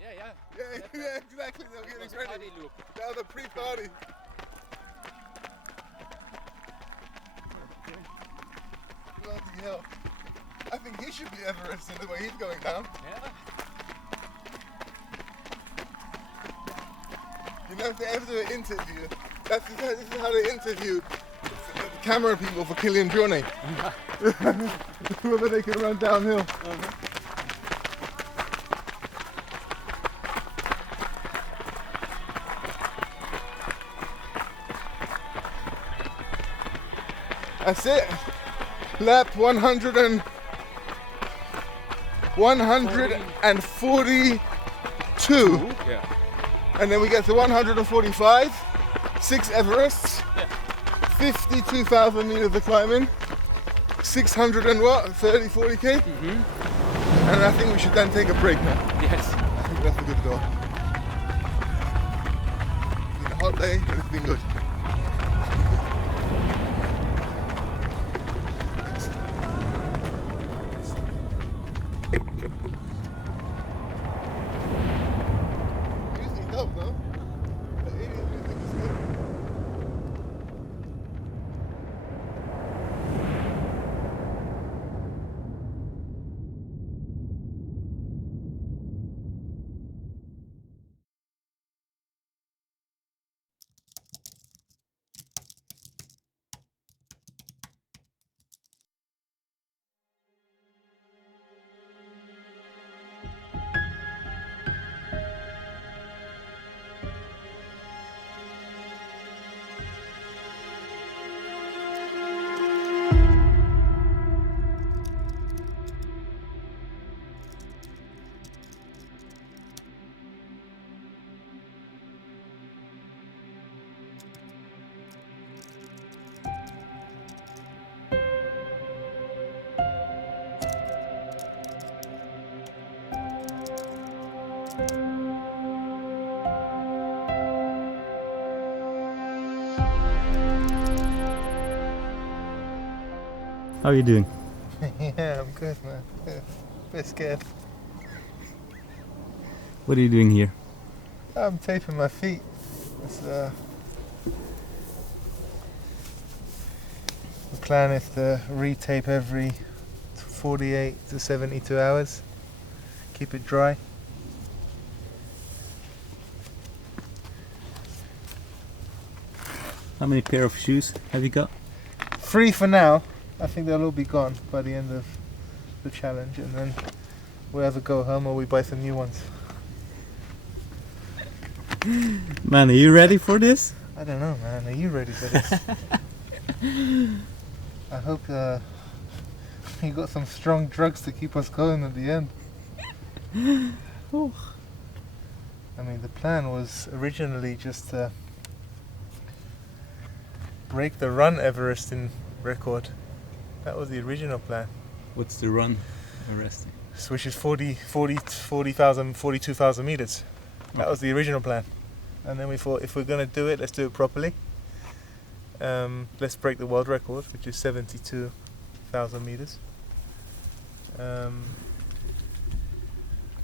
Yeah. Yeah, exactly. They were getting ready. Party look. That was a pre-party. Bloody hell. I think he should be Everesting the way he's going down. Yeah. You know, if they ever do an interview, this is how they interview the camera people for Killian Jornet. Whether they can run downhill. That's it. Lap 142. Yeah. And then we get to 145, 6 Everests, 52,000 meters of climbing, 600 and what, 30, 40k? And I think we should then take a break now. Yes. I think that's a good goal. It's been a hot day, but it's been good. Usually help, no? But 80 minutes is good. How are you doing? Yeah, I'm good, man. Yeah, a bit scared. What are you doing here? I'm taping my feet. It's, the plan is to retape every 48 to 72 hours. Keep it dry. How many pair of shoes have you got? 3 for now. I think they'll all be gone by the end of the challenge, and then we either go home or we buy some new ones. Man, are you ready for this? I don't know, man. Are you ready for this? I hope you got some strong drugs to keep us going at the end. Oh. I mean, the plan was originally just to break the run Everesting record. That was the original plan. What's the run Everesting? So which is 42,000 meters. That was the original plan. And then we thought, if we're going to do it, let's do it properly. Let's break the world record, which is 72,000 meters. And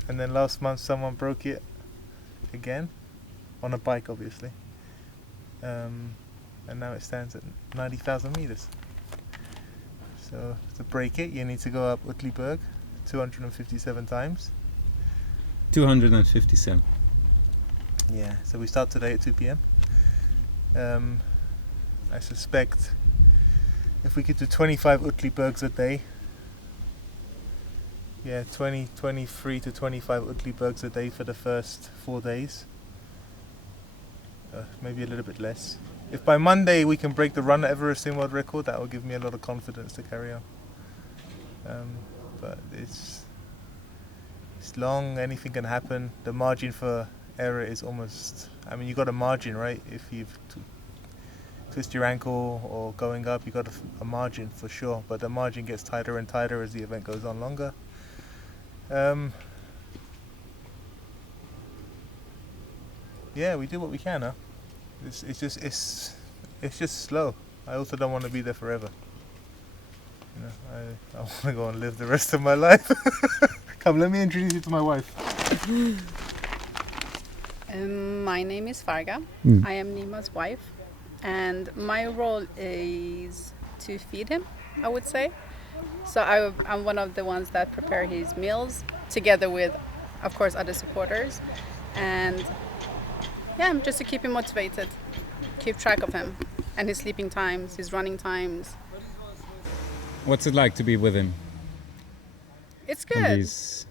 then last month someone broke it again, on a bike obviously. And now it stands at 90,000 meters. So to break it, you need to go up Uetliberg 257 times. 257. Yeah, so we start today at 2 p.m. I suspect if we could do 25 Uetlibergs a day, 23 to 25 Uetlibergs a day for the first 4 days. Maybe a little bit less. If by Monday we can break the run Everesting world record, that will give me a lot of confidence to carry on. But it's long, anything can happen. The margin for error is almost, I mean, you got a margin, right? If you've twist your ankle or going up, you got a margin for sure, but the margin gets tighter and tighter as the event goes on longer. Yeah, we do what we can, huh? It's just slow. I also don't want to be there forever. You know, I want to go and live the rest of my life. Come, let me introduce you to my wife. My name is Farga. I am Nima's wife, and my role is to feed him, I would say. So I'm one of the ones that prepare his meals together with, of course, other supporters. And yeah, just to keep him motivated, keep track of him and his sleeping times, his running times. What's it like to be with him? It's on good. these-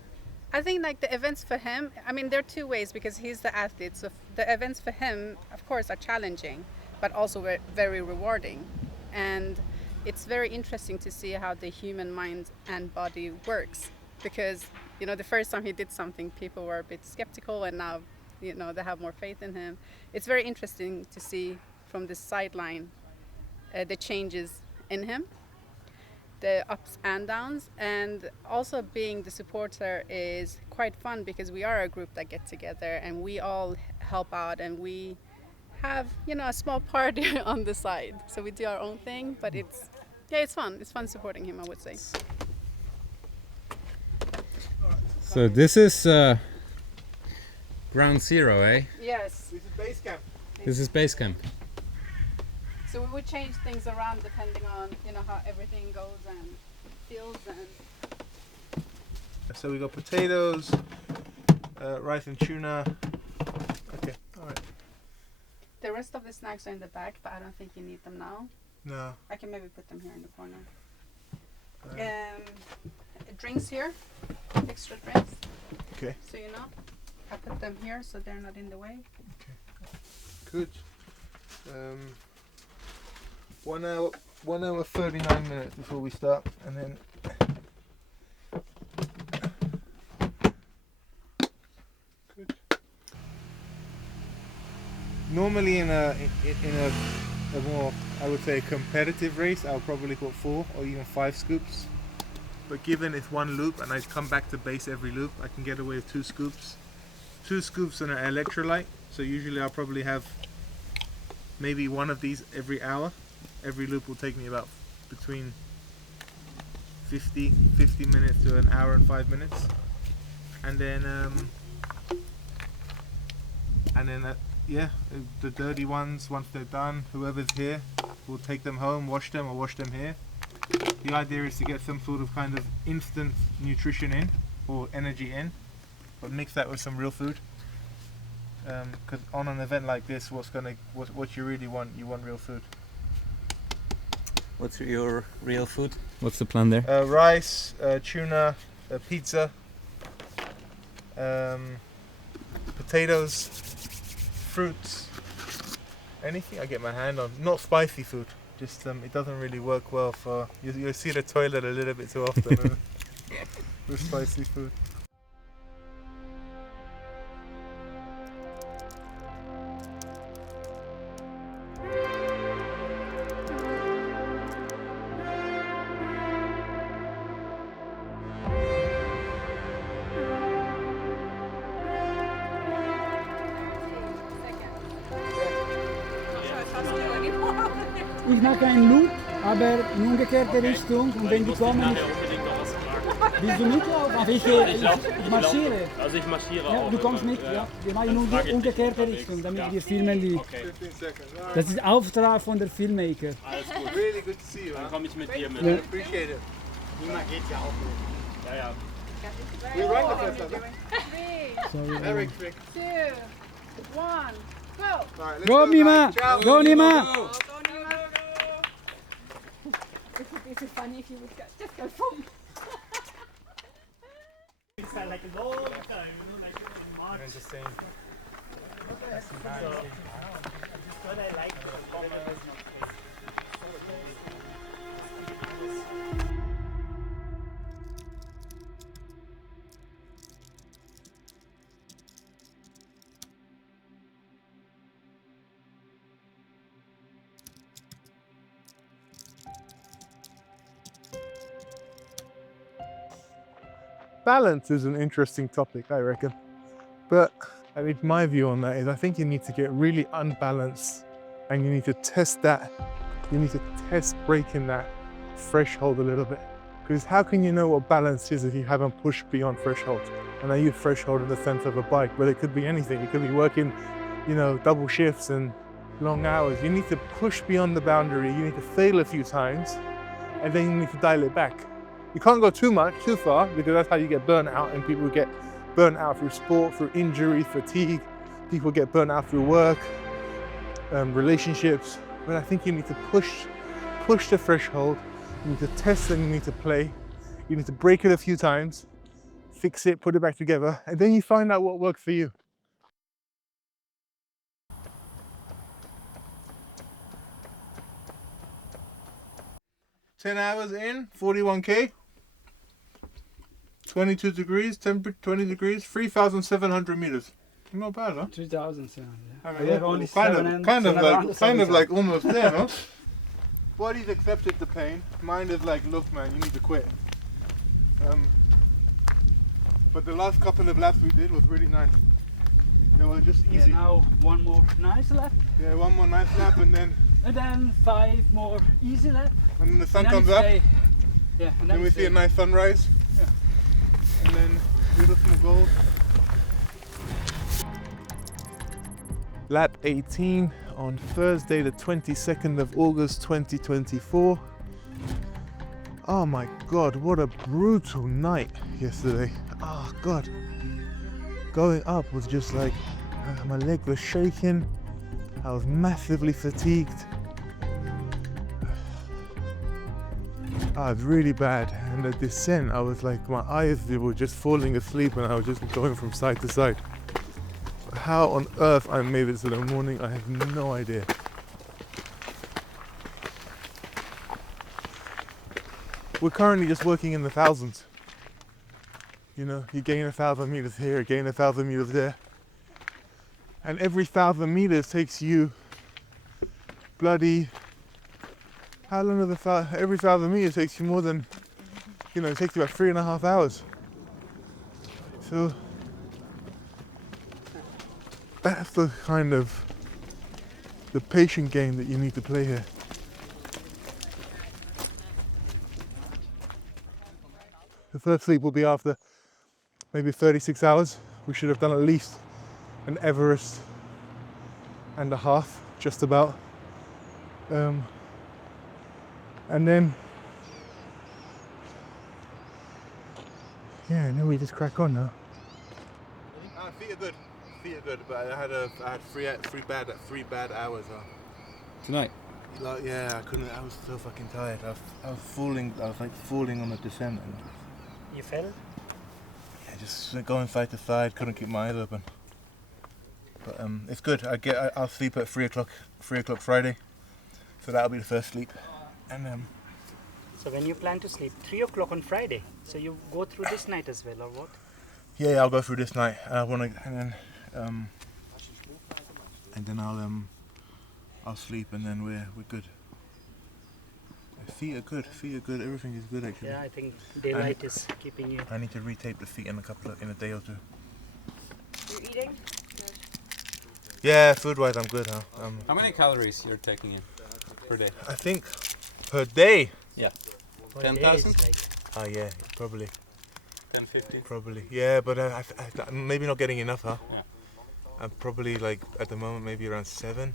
I think like the events for him, I mean, there are two ways because he's the athlete. So the events for him, of course, are challenging, but also very rewarding. And it's very interesting to see how the human mind and body works. Because, you know, the first time he did something, people were a bit skeptical, and now, you know, they have more faith in him. It's very interesting to see from the sideline the changes in him, the ups and downs, and also being the supporter is quite fun because we are a group that get together and we all help out and we have, you know, a small party on the side. So we do our own thing, but it's fun. It's fun supporting him, I would say. So this is ground zero, eh? Yes. This is base camp. This is base camp. So we would change things around depending on, you know, how everything goes and feels and. So we got potatoes, rice and tuna. Okay, all right. The rest of the snacks are in the back, but I don't think you need them now. No. I can maybe put them here in the corner. Drinks here, extra drinks. Okay. So you know, I put them here so they're not in the way. Good. 1 hour 39 minutes before we start, and then good. Normally in a more, I would say, competitive race, I'll probably put 4 or even 5 scoops. But given it's one loop and I come back to base every loop, I can get away with 2 scoops. 2 scoops and an electrolyte. So usually I'll probably have maybe one of these every hour. Every loop will take me about between 50 minutes to an hour and 5 minutes. And then yeah, the dirty ones, once they're done, whoever's here will take them home, wash them or wash them here. The idea is to get some sort of kind of instant nutrition in, or energy in, but mix that with some real food. Because on an event like this, what you really want, you want real food. What's your real food? What's the plan there? Rice, tuna, pizza, potatoes, fruits, anything I get my hand on. Not spicy food. Just it doesn't really work well for you see the toilet a little bit too often with spicy food. Ich mache einen Loop, aber in umgekehrte Richtung und wenn die kommen, willst du mitlaufen? Also ich marschiere. Also ich marschiere Ja, auch. du kommst mit, ja. Wir machen in umgekehrte Richtung, damit wir filmen die. Okay, 15 seconds. Das ist Auftrag von der Filmmaker. alles gut. Really good to see you. Dann komme ich mit dir mit. Ja. Appreciate it. Ja, ja. We run the first time. 3, Sorry. Very quick. 2, 1, go! Alright, let's Go Nima! Ciao. Go Nima! It's funny if you would just go from. I'm just saying. Balance is an interesting topic, I reckon. But I mean, my view on that is I think you need to get really unbalanced and you need to test that. You need to test breaking that threshold a little bit. Because how can you know what balance is if you haven't pushed beyond threshold? And I use threshold in the sense of a bike, but it could be anything. It could be working, you know, double shifts and long hours. You need to push beyond the boundary. You need to fail a few times, and then you need to dial it back. You can't go too far, because that's how you get burnt out, and people get burnt out through sport, through injury, fatigue. People get burnt out through work, relationships. But I think you need to push the threshold. You need to test and you need to play. You need to break it a few times, fix it, put it back together, and then you find out what works for you. "10 hours in, 41k, 22 degrees, 20 degrees, 3,700 meters. Not bad, huh? 3,700. I We mean, have only kind of 700. like almost there, no? Body's accepted the pain. Mind is like, look, man, you need to quit. But the last couple of laps we did was really nice. They were just easy. Yeah, now one more nice lap, Yeah, one more nice lap, and then 5 more easy lap. then the sun And then comes it's up. day. Yeah, and Then we it's see a day. nice sunrise. Yeah. And then beautiful gold. Lap 18 on Thursday, the 22nd of August 2024. Oh my God, what a brutal night yesterday. Oh God. Going up was just like, my leg was shaking. I was massively fatigued. It was really bad. And the descent, I was like, my eyes were just falling asleep and I was just going from side to side. How on earth I made it to the morning, I have no idea. We're currently just working in the thousands. You know, you gain 1,000 meters here, gain 1,000 meters there. And every 1,000 meters takes you bloody, how long is every 1,000 meters takes you more than, you know, it takes you about 3.5 hours. So that's the kind of the patient game that you need to play here. The first sleep will be after maybe 36 hours. We should have done at least an Everest and a half, just about. And then, yeah, and then we just crack on now. Feet are good. Feet are good, but I had three bad hours. Tonight? Like, yeah, I couldn't. I was so fucking tired. I was falling. I was like falling on the descent. And You fell? yeah, just going side to side. Couldn't keep my eyes open. But it's good. I'll sleep at 3 o'clock Friday. So that'll be the first sleep. And So when you plan to sleep, 3 o'clock on Friday, so you go through this night as well, or what? yeah, I'll go through this night. And then I'll sleep, and then we're good. Feet are good. Everything is good actually. Yeah, I think daylight is keeping you. I need to retape the feet in a day or two. You're eating? Yeah, food-wise I'm good, huh? How many calories you're taking in per day? I think per day. Yeah. per 10,000? day is like Oh yeah, probably. 10, 15? Probably. Yeah, but I'm maybe not getting enough, huh? Yeah. I'm probably like at the moment maybe around 7.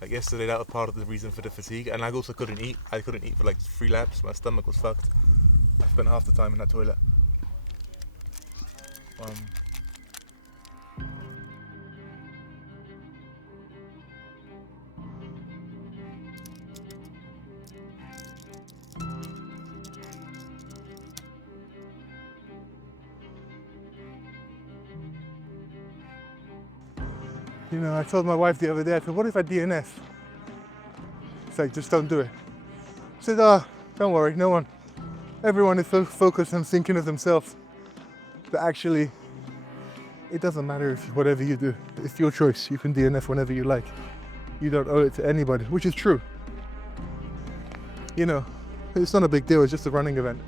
Like yesterday, that was part of the reason for the fatigue, and I also couldn't eat. I couldn't eat for like 3 laps. My stomach was fucked. I spent half the time in that toilet. You know, I told my wife the other day, I said, what if I DNF? It's like, just don't do it. I said, don't worry, no one. Everyone is so focused on thinking of themselves that actually, it doesn't matter if whatever you do. It's your choice. You can DNF whenever you like. You don't owe it to anybody, which is true. You know, it's not a big deal, it's just a running event.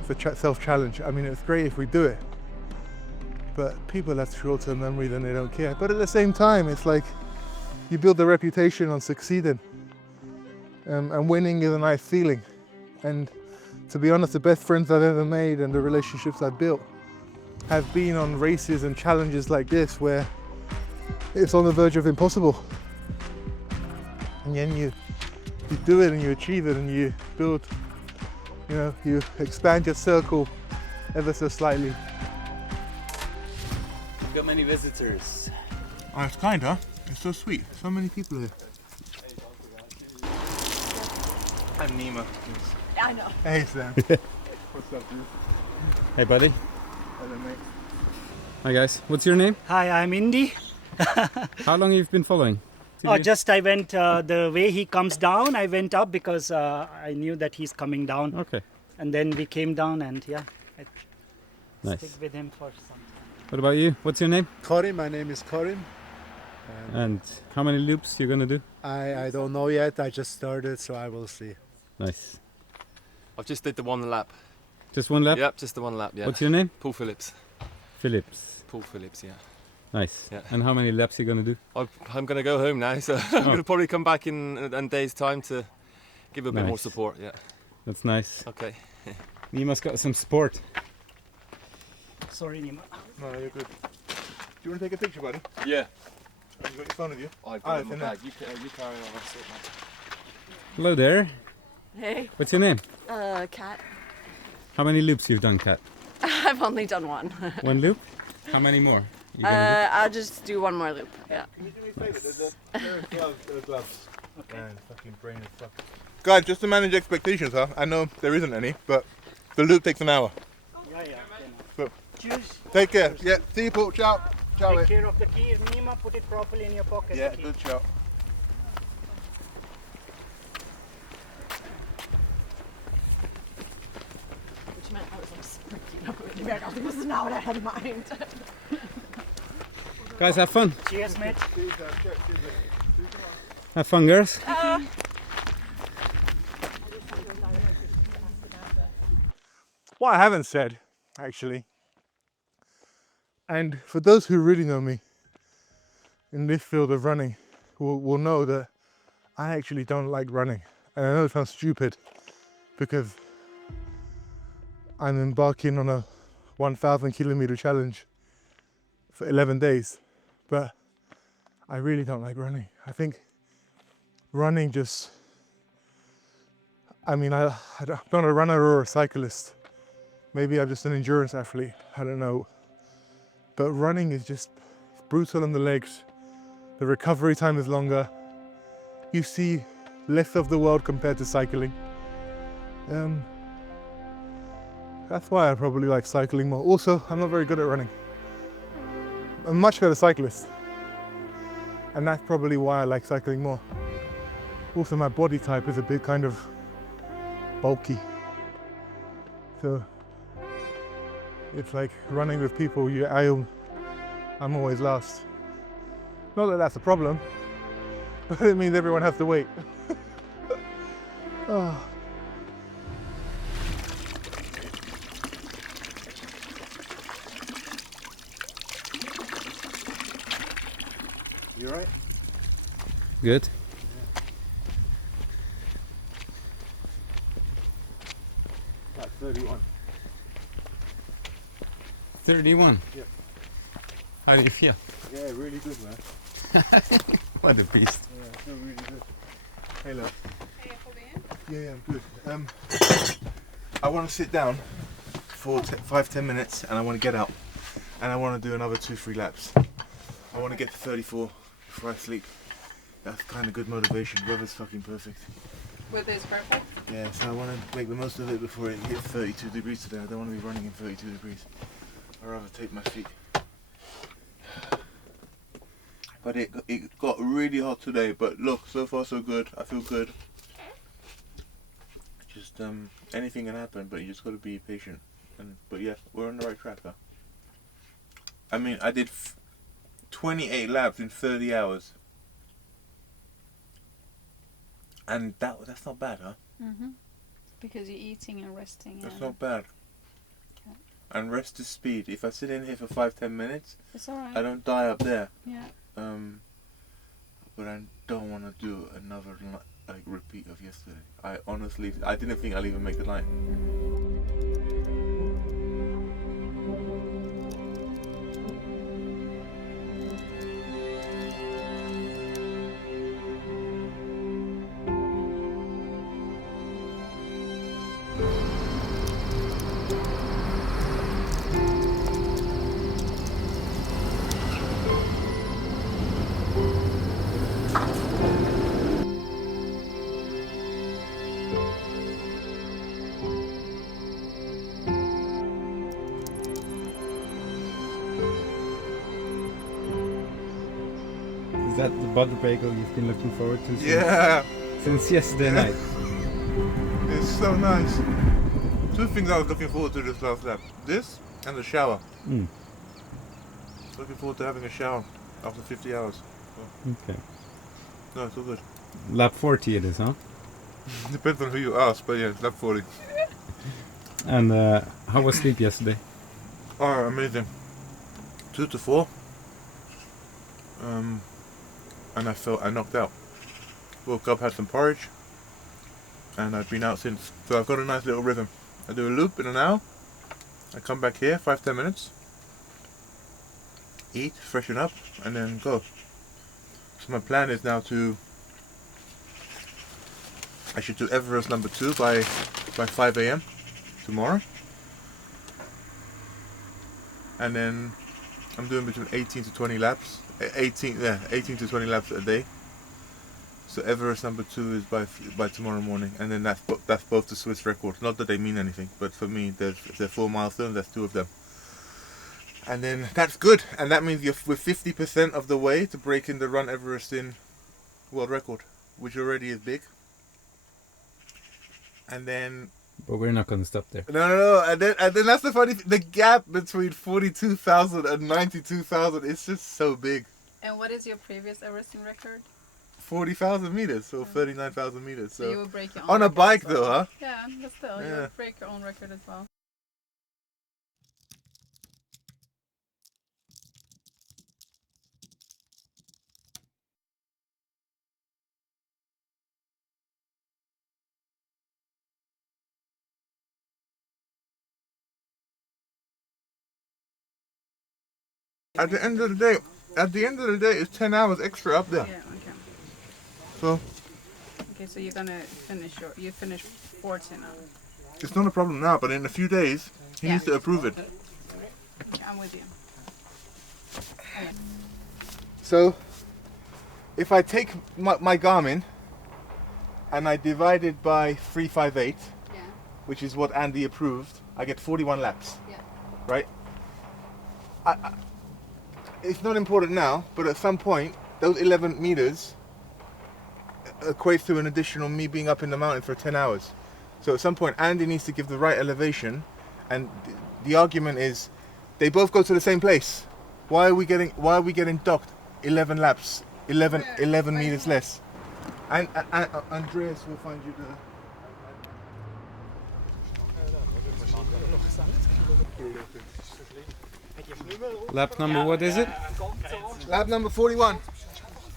It's a self-challenge. I mean, it's great if we do it. But people have short-term memory, then they don't care. But at the same time, it's like you build a reputation on succeeding. And winning is a nice feeling. And to be honest, the best friends I've ever made and the relationships I've built have been on races and challenges like this where it's on the verge of impossible. And then you do it and you achieve it and you build, you know, you expand your circle ever so slightly. You've got many visitors. Oh, it's kind, huh? It's so sweet. So many people here. I'm Nima. I know. Hey, Sam. What's up, dude? Hey, buddy. Hello, mate. Hi, guys. What's your name? Hi, I'm Indy. How long you've been following? Oh, just I went the way he comes down. I went up because I knew that he's coming down, Okay. and then we came down, and yeah, I Nice. stick with him for some. What about you? What's your name? Karim, my name is Karim. And how many loops you gonna do? I don't know yet. I just started, so I will see. Nice. I've just did the one lap. Just one lap? Yep, just the one lap, yeah. What's your name? Paul Phillips. Phillips. Paul Phillips, yeah. Nice. Yeah. And how many laps you gonna do? I'm going to go home now, so I'm going to probably come back in a day's time to give a bit more Nice. support, yeah. That's nice. Okay. Nima's got some support. Sorry, Nima. No, you're good. Do you want to take a picture, buddy? Yeah. Have you got your phone with you? I've got it in my bag. You carry on, I'll sort that. Hello there. Hey, What's your name? Kat. How many loops you've done, Kat? I've only done one. One loop? How many more? You gonna I'll just do one more loop. Yeah. Can you do me a favour? There's gloves. Okay. Man, fucking brain is fucked. Guys, just to manage expectations, huh? I know there isn't any, but the loop takes an hour. Yeah, yeah. So, Cheers. take care. Yeah, see you, Paul. Ciao. Ciao, Take mate. care of the key, Nima. Put it properly in your pocket. Yeah, the key. good shout. Which meant I was like sprinting up Uetliberg. I was like, this is not what I had in mind. do? Guys, have fun. Cheers, mate. Have fun, girls. What I haven't said, actually, and for those who really know me in this field of running, will know that I actually don't like running. And I know it sounds stupid because I'm embarking on a 1,000 kilometer challenge for 11 days, but I really don't like running. I think running just, I mean, I'm not a runner or a cyclist. Maybe I'm just an endurance athlete, I don't know. But running is just brutal on the legs. The recovery time is longer. You see less of the world compared to cycling. That's why I probably like cycling more. Also, I'm not very good at running. I'm a much better cyclist. And that's probably why I like cycling more. Also, my body type is a bit kind of bulky. So it's like running with people, I'm always last. Not that that's a problem, but it means everyone has to wait. Oh. You alright? Good. That's 31. 31. Yep. How do you feel? Yeah, really good, man. What a beast. Yeah, I feel really good. Hey, love. Hey, Fabian. Yeah, I'm good. I want to sit down for 5-10 minutes and I want to get out. And I want to do another 2-3 laps. I want to get to 34 before I sleep. That's kind of good motivation. Weather's fucking perfect. Weather is perfect. Yeah, so I want to make the most of it before it hits 32 degrees today. I don't want to be running in 32 degrees. I'd rather take my feet. But it got really hot today, but look, so far so good. I feel good. Just anything can happen, but you just got to be patient. But yeah, we're on the right track, huh? I mean, I did 28 laps in 30 hours. And that's not bad, huh? Mm-hmm. Because you're eating and resting. That's and not bad. Yeah. And rest is speed. If I sit in here for 5-10 minutes, it's alright. I don't die up there. Yeah. But I don't want to do another like repeat of yesterday. I honestly, I didn't think I'll even make the line. Is that the butter bagel you've been looking forward to since yesterday night? It's so nice. Two things I was looking forward to this last lap. This and the shower. Looking forward to having a shower after 50 hours. Okay. No, it's all good. Lap 40 it is, huh? Depends on who you ask, but yeah, it's lap 40. And how was sleep yesterday? Oh, amazing. 2 to 4. And I knocked out. Woke up, had some porridge, and I've been out since. So I've got a nice little rhythm. I do a loop in an hour. I come back here, 5-10 minutes. Eat, freshen up, and then go. So my plan is now I should do Everest number 2 by 5 a.m. tomorrow. And then I'm doing between 18 to 20 laps. 18 to 20 laps a day. So Everest number 2 is by tomorrow morning, and then that's both the Swiss records. Not that they mean anything, but for me, there's 4 milestones. That's 2 of them. And then that's good, and that means we're 50% of the way to breaking the Run Everesting world record, which already is big. And then. But we're not going to stop there. No. And then that's the funny thing. The gap between 42,000 and 92,000 is just so big. And what is your previous Everesting record? 40,000 meters, so 39,000 meters. So you will break your own on a bike well. though, huh? Yeah, but still, you will break your own record as well. At the end of the day, it's 10 hours extra up there. Yeah, okay. So. Okay, so you're gonna you finish 14 hours. It's not a problem now, but in a few days, he needs to approve it. Okay, I'm with you. So, if I take my Garmin and I divide it by 358, which is what Andy approved, I get 41 laps. Yeah. Right? It's not important now, but at some point, those 11 meters equates to an additional me being up in the mountain for 10 hours. So at some point, Andy needs to give the right elevation, and the argument is they both go to the same place. Why are we getting docked 11 laps, 11 meters less? And Andreas will find you Lap number, what is it? Lap number 41.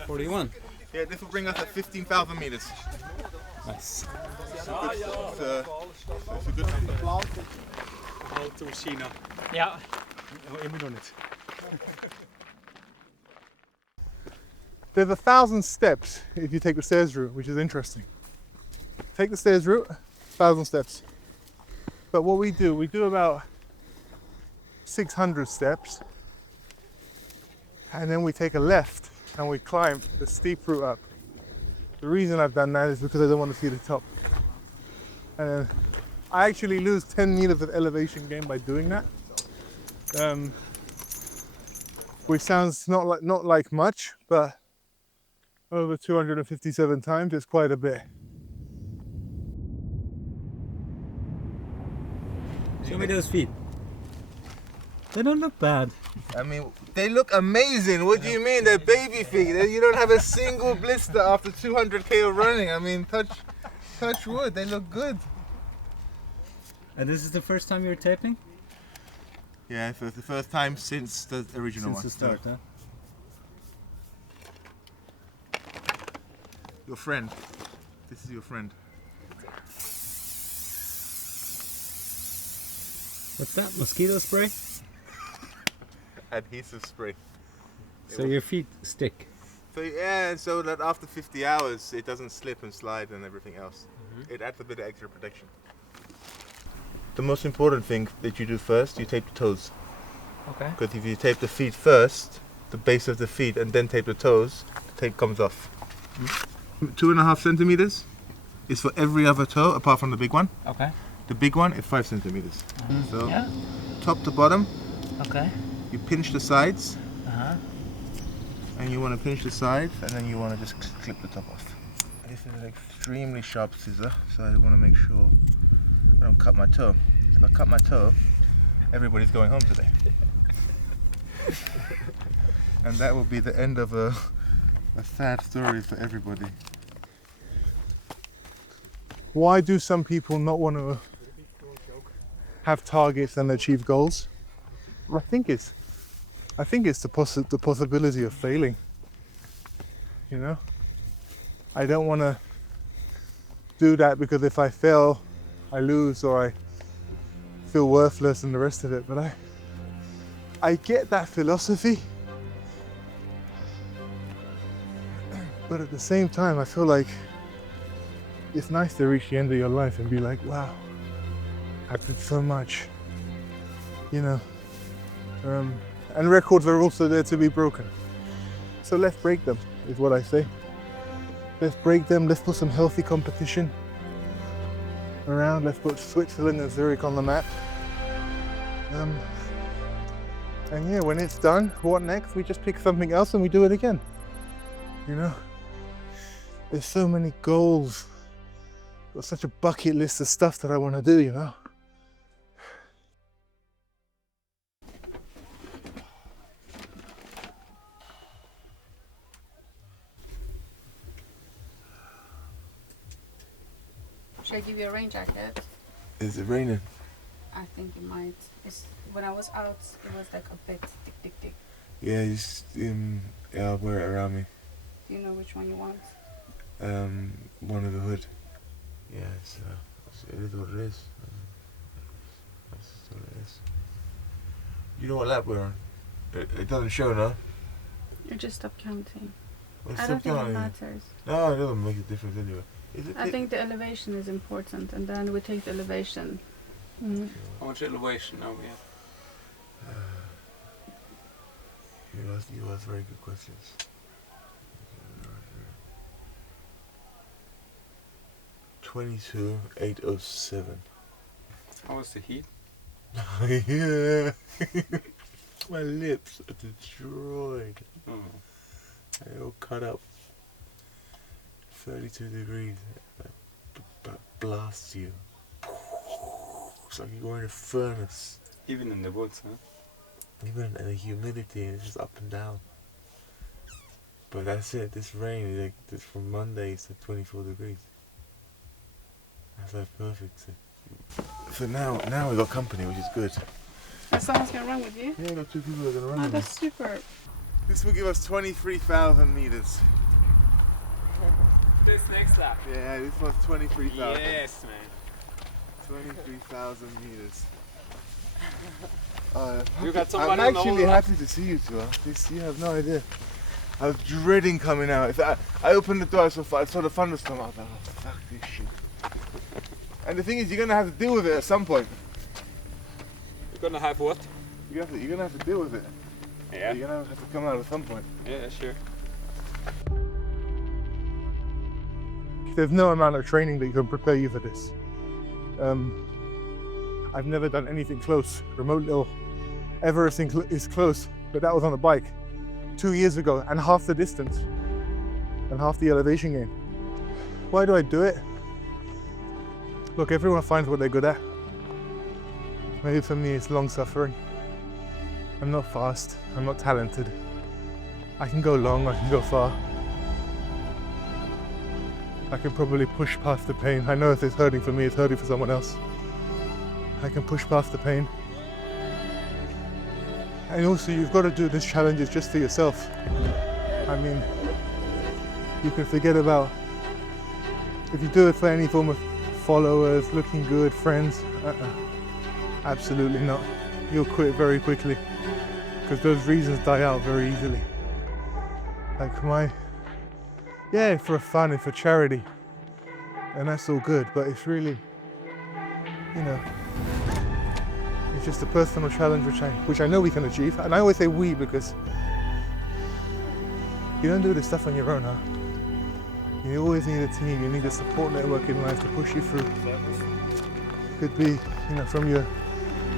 41. Yeah, this will bring us at 15,000 meters. Nice. It's a good number. To China. Ja. Immer noch nicht. There's 1,000 steps if you take the stairs route, which is interesting. Take the stairs route, 1,000 steps. But what we do about 600 steps, and then we take a left and we climb the steep route up. The reason I've done that is because I don't want to see the top. And I actually lose 10 meters of elevation gain by doing that, which sounds not like much, but over 257 times is quite a bit. Show me those feet. They don't look bad. I mean, they look amazing. What do you mean? They're baby feet. You don't have a single blister after 200k of running. I mean, touch wood. They look good. And this is the first time you're taping? Yeah, for the first time since the original one. Since the start, huh? Your friend. This is your friend. What's that? Mosquito spray? Adhesive spray. So your feet stick. So yeah, so that after 50 hours it doesn't slip and slide and everything else. It adds a bit of extra protection. The most important thing that you do first, you tape the toes. Okay. Because if you tape the feet first, the base of the feet, and then tape the toes, the tape comes off. 2.5 centimeters is for every other toe apart from the big one. Okay. The big one is 5 centimeters. So Yeah. top to bottom, Okay. you pinch the sides, and you want to pinch the sides, and then you want to just clip the top off. This is an extremely sharp scissor, so I want to make sure I don't cut my toe. If I cut my toe, everybody's going home today. And that will be the end of a sad story for everybody. Why do some people not want to have targets and achieve goals? I think it's the possibility of failing. You know, I don't want to do that because if I fail, I lose or I feel worthless and the rest of it. But I get that philosophy, but at the same time, I feel like it's nice to reach the end of your life and be like, wow, I did so much, you know. And records are also there to be broken. So let's break them, is what I say. Let's break them, let's put some healthy competition around. Let's put Switzerland and Zürich on the map. And yeah, when it's done, what next? We just pick something else and we do it again. You know? There's so many goals. There's such a bucket list of stuff that I want to do, you know? Should I give you a rain jacket? Is it raining? I think it might. When I was out, it was like a bit tick. Yeah, just I'll wear it around me. Do you know which one you want? One of the hood. Yeah, it is what it is. That's what it is. You know what lap we're on? It doesn't show, no? You just stop counting. Well, I don't think it matters. No, it doesn't make a difference anyway. I think the elevation is important, and then we take the elevation. Mm. How much elevation are we at? You ask very good questions. 22,807. How was the heat? Yeah. My lips are destroyed. Oh. They're all cut up. 32 degrees. That blasts you. It's like you're in a furnace. Even in the woods, huh? Even in the humidity, it's just up and down. But that's it. This rain, this from Monday, it's at 24 degrees. That's like perfect. So now we got company, which is good. And someone's gonna run with you? Yeah, I got two people that are gonna run with me. That's super. This will give us 23,000 meters. This next lap. Yeah, this was 23,000. Yes, man. 23,000 meters. You got somebody I'm on the actually whole happy to see you two. You have no idea. I was dreading coming out. I opened the door, I saw the thunderstorm. I was like, oh, fuck this shit. And the thing is, you're gonna have to deal with it at some point. You're gonna have what? You're gonna have to deal with it. Yeah. You're gonna have to come out at some point. Yeah, sure. There's no amount of training that can prepare you for this. I've never done anything close. Remote little Everesting is close, but that was on a bike 2 years ago, and half the distance and half the elevation gain. Why do I do it? Look, everyone finds what they're good at. Maybe for me it's long suffering. I'm not fast, I'm not talented. I can go long, I can go far. I can probably push past the pain. I know if it's hurting for me, it's hurting for someone else. I can push past the pain. And also, you've got to do these challenges just for yourself. I mean, you can forget about, if you do it for any form of followers, looking good, friends, absolutely not. You'll quit very quickly, because those reasons die out very easily. Like yeah, for fun and for charity, and that's all good, but it's really, you know, it's just a personal challenge which I know we can achieve. And I always say we because you don't do this stuff on your own, huh? You always need a team, you need a support network in life to push you through. Could be, you know, from your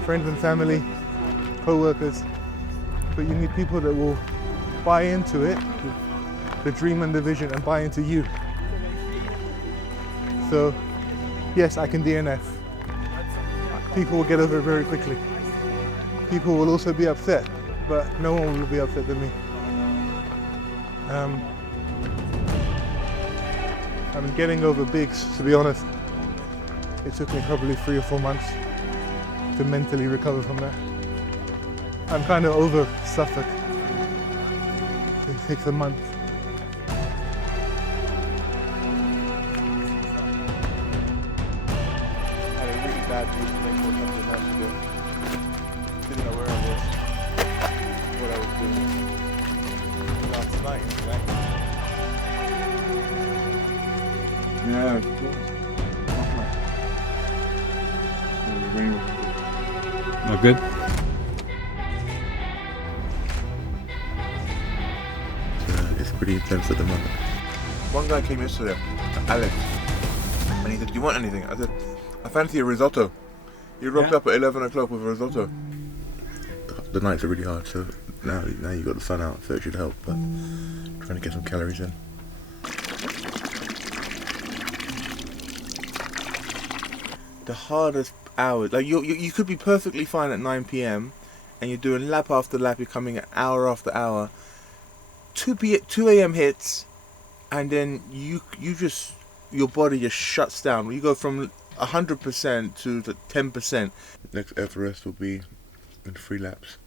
friends and family, co-workers, but you need people that will buy into it, the dream and the vision, and buy into you. So, yes, I can DNF. People will get over it very quickly. People will also be upset, but no one will be upset than me. I'm getting over bigs, to be honest. It took me probably 3 or 4 months to mentally recover from that. I'm kind of over Suffolk. It takes a month. I had a really bad hallucination a couple of nights ago. Didn't know where I was, what I was doing. Last night, in fact. Yeah, of course. Not good? It's pretty intense at the moment. One guy came yesterday, Alex, and he said, "Do you want anything?" I said, "I fancy a risotto." He rocked up at 11 o'clock with a risotto. The nights are really hard, so now you got the sun out, so it should help, but trying to get some calories in. The hardest hours, like you could be perfectly fine at 9 p.m. and you're doing lap after lap, you're coming hour after hour. 2 a.m. hits, and then your body just shuts down. You go from 100% to the 10%. Next Everest will be in 3 laps.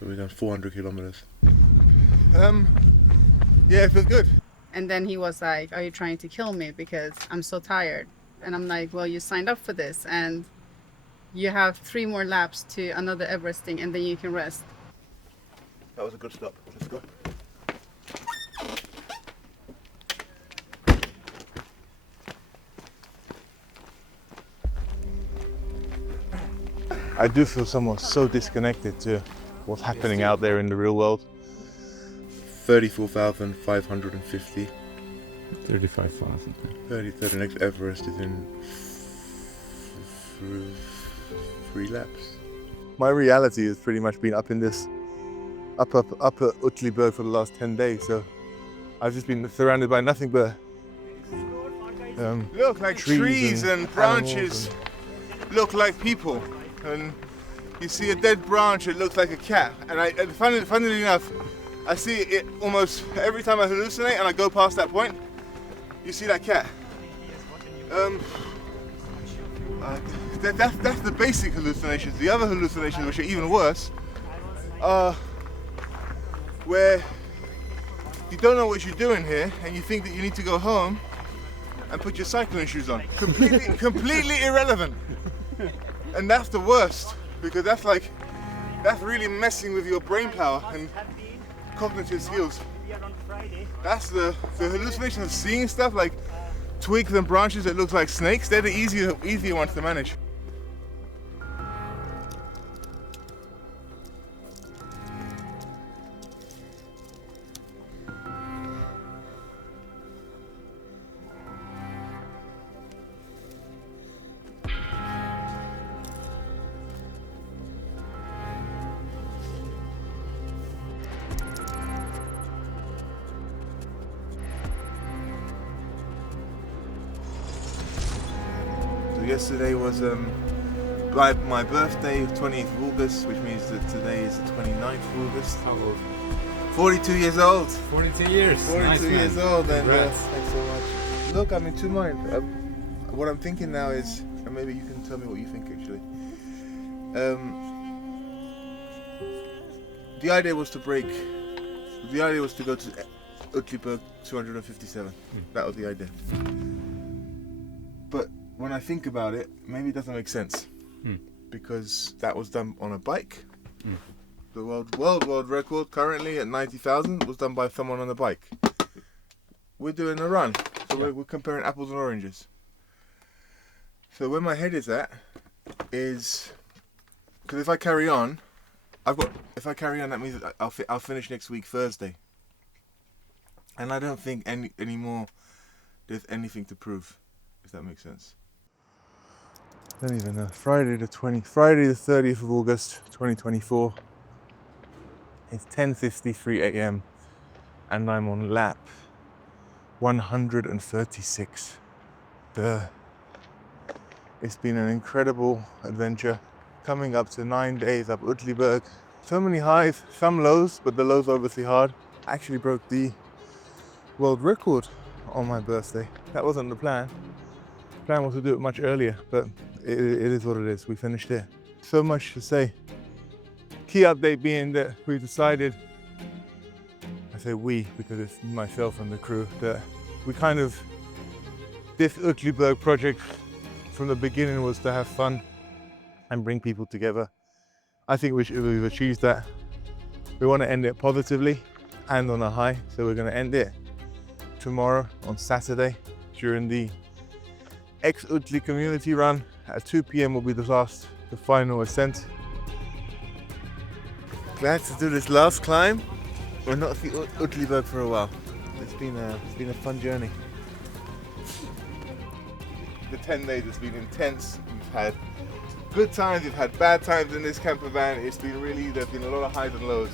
So we've done 400 kilometers. Yeah, it feels good. And then he was like, "Are you trying to kill me because I'm so tired?" And I'm like, "Well, you signed up for this and you have 3 more laps to another Everesting and then you can rest." That was a good stop. Let's go. I do feel somewhat so disconnected to what's happening out there in the real world. 34,550. 35,000. 33rd next Everest is in 3 laps. My reality has pretty much been up in this, up at Uetliberg for the last 10 days. So I've just been surrounded by nothing but look like trees and branches look like people. And you see a dead branch, it looks like a cat. And funnily enough, I see it almost every time I hallucinate and I go past that point, you see that cat. That's the basic hallucinations. The other hallucinations, which are even worse, are where you don't know what you're doing here and you think that you need to go home and put your cycling shoes on. Completely irrelevant. And that's the worst, because that's really messing with your brain power and cognitive skills. That's the hallucination of seeing stuff like twigs and branches that look like snakes. They're the easier ones to manage. Yesterday was my birthday, 20th of August, which means that today is the 29th of August. How old? 42 years old. 42 years. 42 Nice, years man. old, and Congrats. thanks so much. Look, I'm in 2 minds. What I'm thinking now is, and maybe you can tell me what you think actually. The idea was to go to Uetliberg 257. That was the idea. But when I think about it, maybe it doesn't make sense. Because that was done on a bike. The world record currently at 90,000 was done by someone on a bike. We're doing a run, so we're comparing apples and oranges. So where my head is at is, because if I carry on, that means that I'll finish next week Thursday. And I don't think anymore there's anything to prove, if that makes sense. I don't even know. Friday the 30th of August, 2024. It's 10:53 a.m. and I'm on lap 136. It's been an incredible adventure. Coming up to 9 days up Uetliberg. So many highs, some lows, but the lows are obviously hard. I actually broke the world record on my birthday. That wasn't the plan. The plan was to do it much earlier, but it is what it is. We finished it. So much to say. Key update being that we decided, I say we because it's myself and the crew, that we kind of, this Uetliberg project from the beginning was to have fun and bring people together. I think we've achieved that. We want to end it positively and on a high, so we're going to end it tomorrow on Saturday during the X Uetli community run. At 2 p.m. will be the final ascent. Glad to do this last climb. We're not at the Uetliberg for a while. It's been a fun journey. The 10 days has been intense. We've had good times, we've had bad times in this camper van. It's been really, there's been a lot of highs and lows.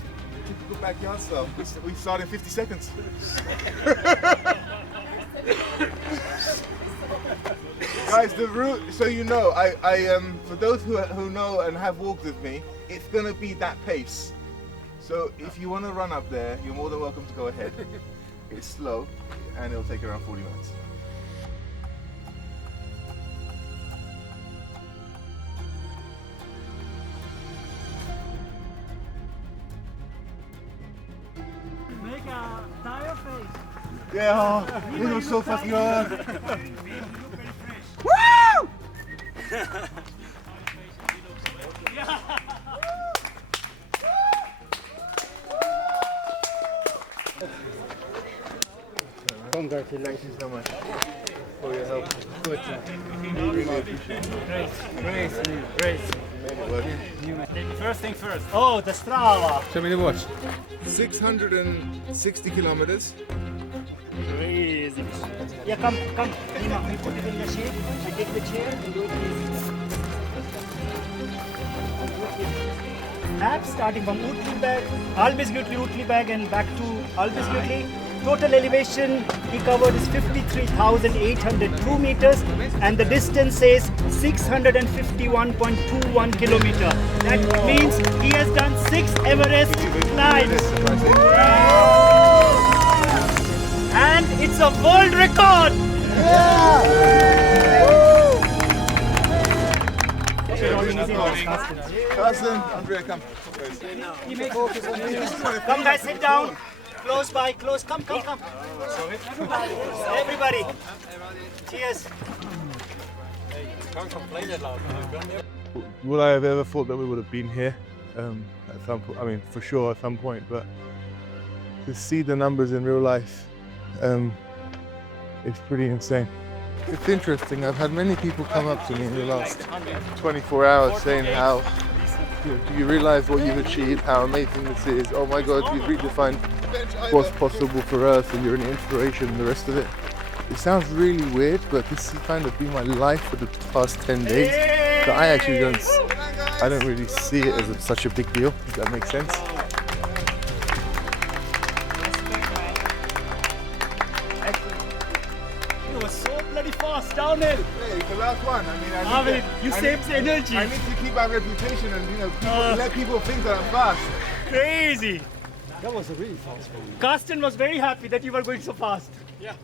Typical backyard stuff. We started in 50 seconds. Guys, the route, so you know, I for those who know and have walked with me, it's gonna be that pace. So if you want to run up there, you're more than welcome to go ahead. It's slow and it'll take around 40 minutes. Make a tire face. Yeah, it was so fucking hard. Woo! Congratulations so much for your help. Good job. Great. First thing first. Oh, the Strava. Show me the watch. 660 kilometers. Crazy. Yeah, come. Nima, we put it in the shape. I take the chair and do it easy. Map starting from Uetliberg, Uetliberg and back to Uetli. Total elevation he covered is 53,802 meters and the distance is 651.21 kilometers. That means he has done 6 Everest climbs. And it's a world record! Carsten, Andrea, come. Come guys, sit down. Close by, close. Come. Everybody. Cheers. Can't complain that loud. Would I have ever thought that we would have been here at some point? I mean, for sure at some point, but to see the numbers in real life, it's pretty insane. It's interesting. I've had many people come up to me in the last 24 hours saying how, do you realize what you've achieved, how amazing this is, oh my God, you've redefined what's possible for us and you're an inspiration and the rest of it. It sounds really weird, but this has kind of been my life for the past 10 days. So I actually don't really see it as such a big deal, if that makes sense. You were so bloody fast downhill. Hey, it's the last one. You saved energy. I need to keep our reputation and let people think that I'm fast. Crazy. That was a really fast one. Carsten was very happy that you were going so fast. Yeah.